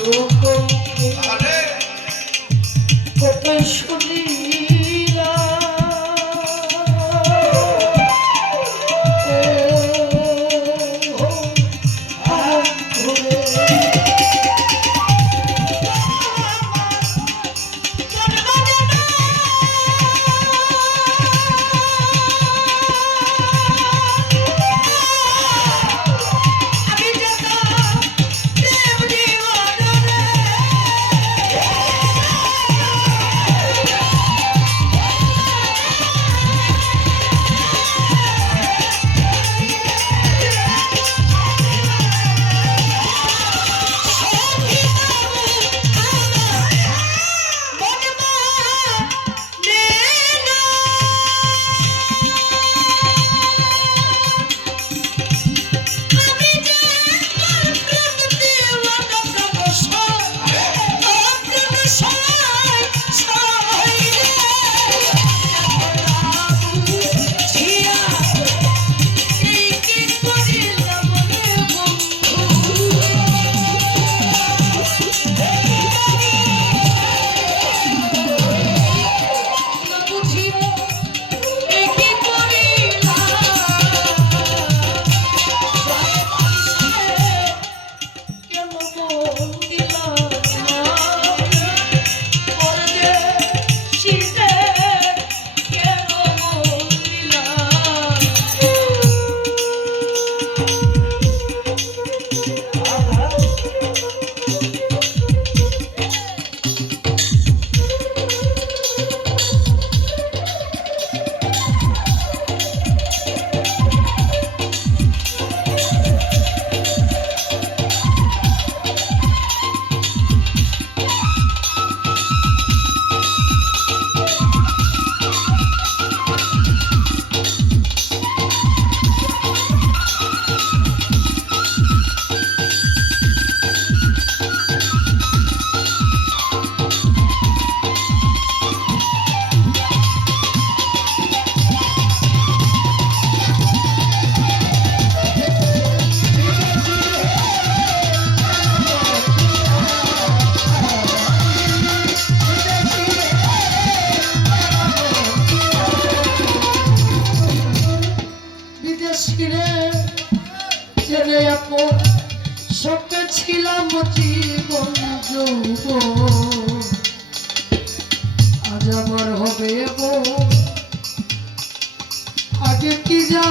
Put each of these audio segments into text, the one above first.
সুখ কোথায় শুনি রে চেনে আপন। সত্যে ছিলাম জীবন যুব আজ আমার হবে আগে কি যা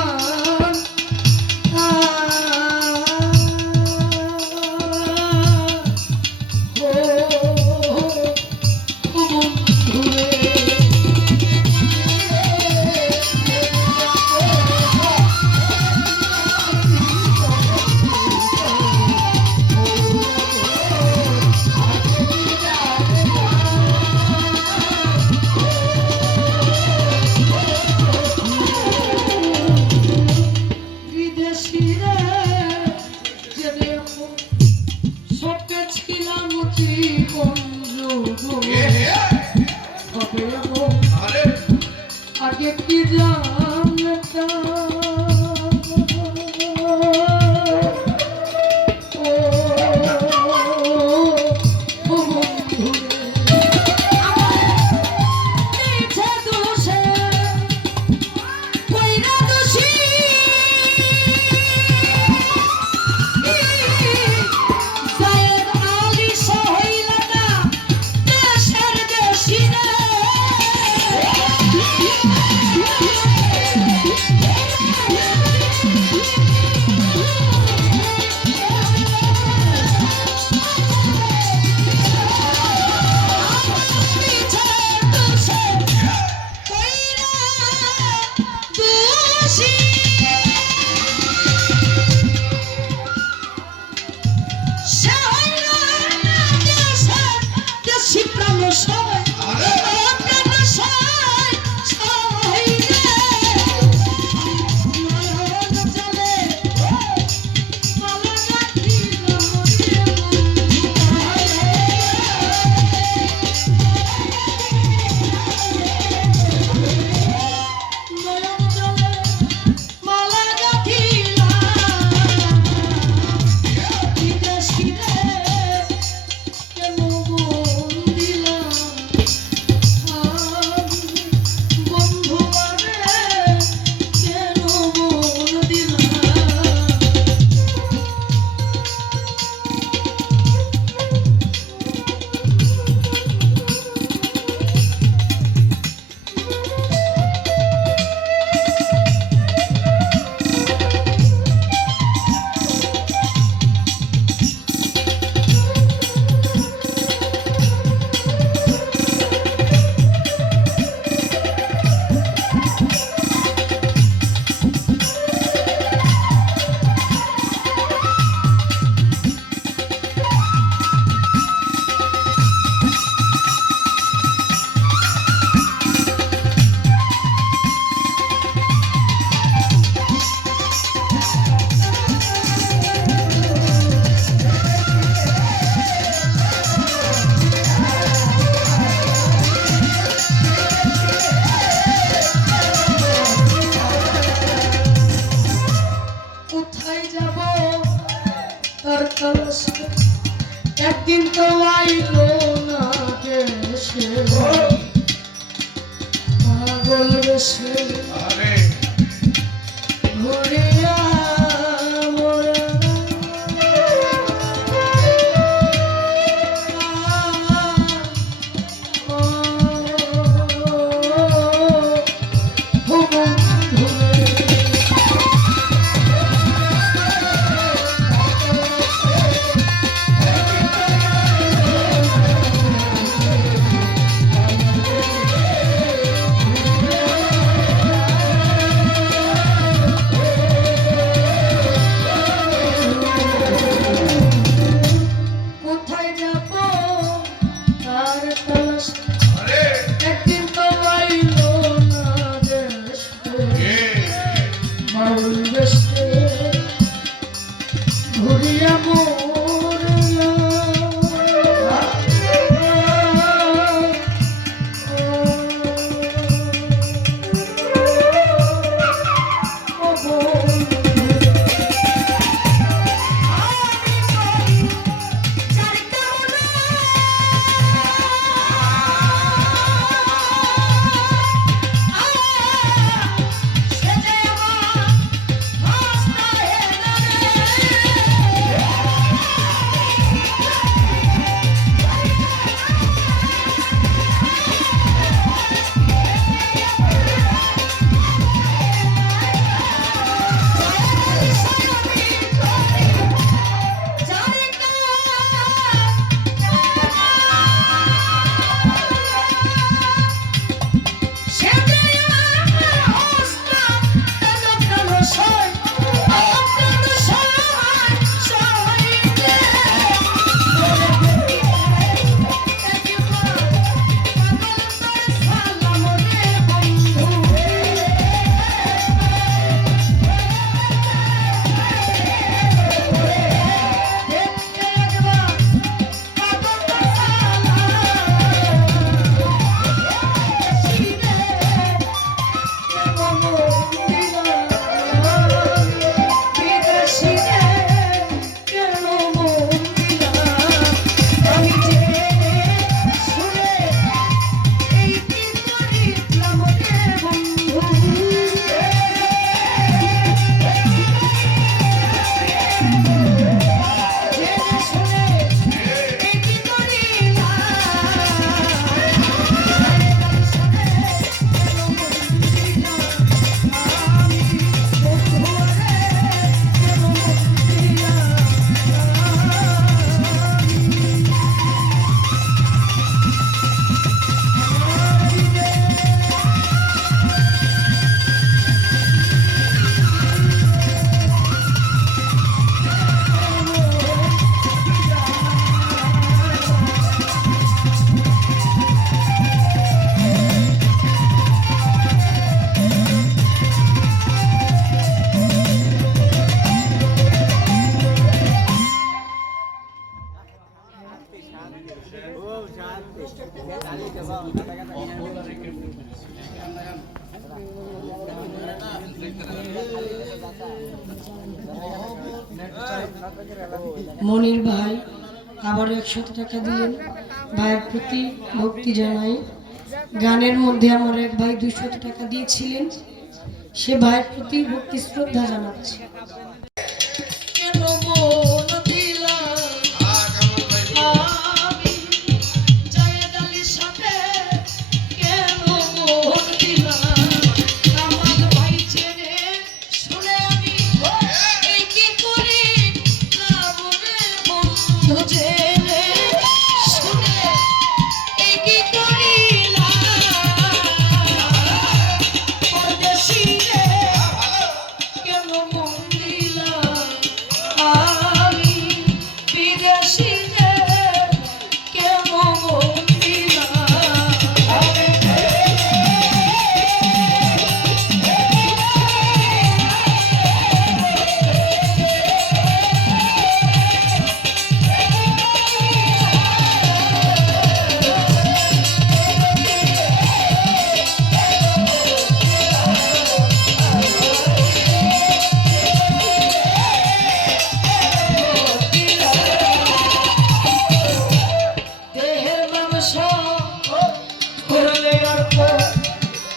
ঘোরে understand. মনির ভাই আবার একশত টাকা দিলেন। ভাইয়ের প্রতি ভক্তি জানাই। গানের মধ্যে আমার এক ভাই দুশত টাকা দিয়েছিলেন। সে ভাইয়ের প্রতি ভক্তি শ্রদ্ধা জানাচ্ছে।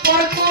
পরক